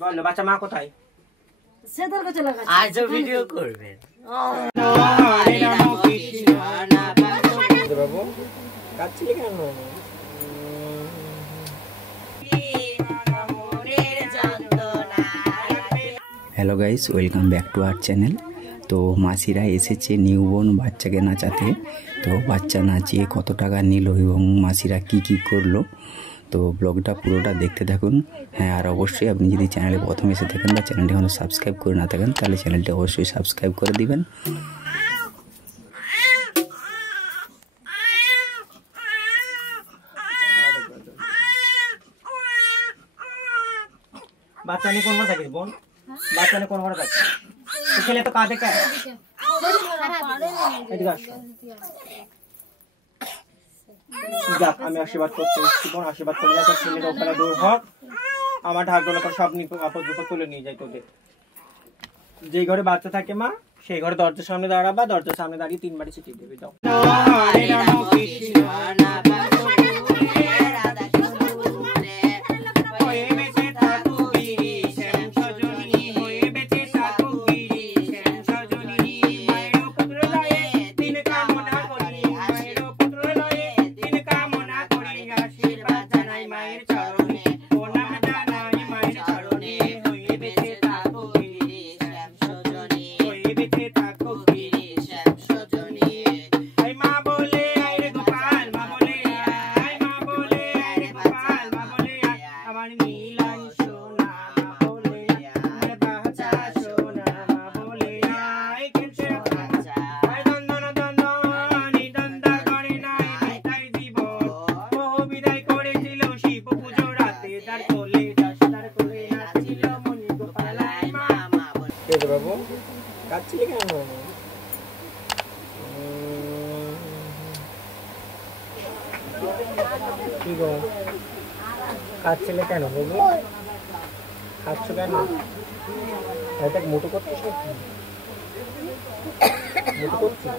বলো বাচ্চা মা কোথায়? সেদার কাছে লাগা আজ ভিডিও করবেন। বাবু কাচ্ছিলে কেন? Hello guys, welcome back to our channel. তো মাসিরা এসেছে নিউবর্ন বাচ্চাকে নাচাতে। তো বাচ্চা নাচিয়ে কত টাকা নিল এবং মাসিরা কি কি করলো, তো ব্লগটা পুরোটা দেখতে থাকুন। হ্যাঁ, আর অবশ্যই আপনি যদি চ্যানেলে প্রথম এসে থাকেন বা চ্যানেলটি এখনো সাবস্ক্রাইব করে না থাকেন তাহলে চ্যানেলটি অবশ্যই সাবস্ক্রাইব করে দিবেন। বাচ্চা নিয়ে কোন ঘরে থাকিস বোন? বাচ্চা নিয়ে কোন ঘরে থাকিস? ছেলে তো কাঁদে কেন? যাক, আমি আশীর্বাদ করতে এসেছি বোন, আশীর্বাদ করে যাতে ছেলের ওখানে দূর হোক। আমার ঢাক ঢোল করে সব আপদ বিপদ তুলে নিয়ে যাই তোদের। যে ঘরে বাচ্চা থাকে মা, সেই ঘরে দরজার সামনে দাঁড়াবা, দরজার সামনে দাঁড়িয়ে 3 বারে চিঠি দেবে। দাও বাবু কাচ্ছিলে কেন? কি গো কাচ্ছিলে কেন বাবু? খাচ্ছ কেন? এটা মোটো করছিস নাকি? মোটো করছিস?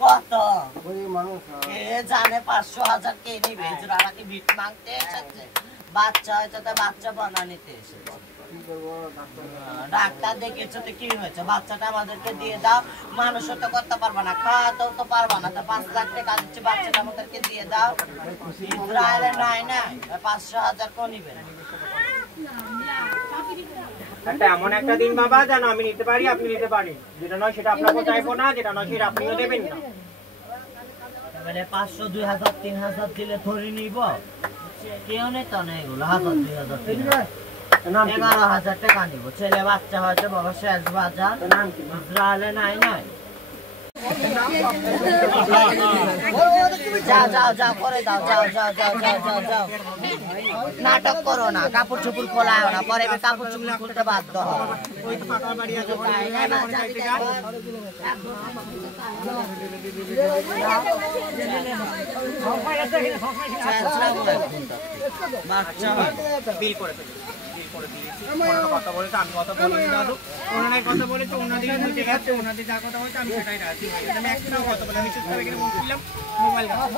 কত জানে 500,000 কে নিবে? আমাকে ভিট মাংতে এসেছে, বাচ্চা হয়তো বাচ্চা বানা নিতে এসেছে। ডাক্তার দেখেছো তো কি হয়েছে? বাচ্চাটা আমাদেরকে দিয়ে দাও। মানুষও তো করতে পারবে না, খাওয়াতেও তো পারবে না, তো 5 লাখ টাকা দিচ্ছে, বাচ্চাটা আমাদেরকে দিয়ে দাও। ইসরায়েলে নাই না 500,000 কেউ নিবে না। একটা এমন একটা দিন বাবা যেন আমি নিতে পারি, আপনি নিতে পারেন। যেটা নয় সেটা আপনাকে চাইবো না, যেটা নয় সেটা আপনিও দেবেন না। মানে 500, 2000, 3000 দিলে ধরে নিব? কেউ নেই তো না এগুলো। 1000, 2000, 11,000 টাকা নিব। ছেলে বাচ্চা হয়তো বাবা শেষ বাজার। ইসরায়েলে নাই নাই। যাও যাও যাও করে দাও, যাও যাও যাও যাও যাও যাও। নাটক করো না, কাপড় চোপড় খোলাও না, পরে কাপড় চোপড় খুলতে বাধ্য হয়। বাচ্চা বিল করে করে দিয়েছি। ওনারা কথা বলেছে, আমি কথা বলিনি দাদু। ওনারাই কথা বলেছে, ওনাদেরই বুঝে গেছে, ওনাদের যা কথা বলছে আমি সেটাই রাজি হয়ে গেছি। আমি একটাও কথা বলি, আমি চুপচাপ এখানে বলছিলাম মোবাইল ঘাটছি।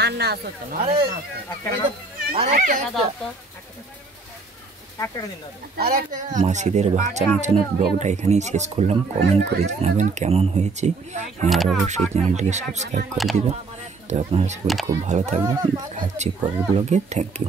আর না সত্য না, মাসিদের বাচ্চা নাচানোর ব্লগটা এখানেই শেষ করলাম। কমেন্ট করে জানাবেন কেমন হয়েছে, আর অবশ্যই চ্যানেলটিকে সাবস্ক্রাইব করে দিবেন। তো আপনারা সকলে খুব ভালো থাকবেন, দেখা হচ্ছে পরের ব্লগে। Thank you.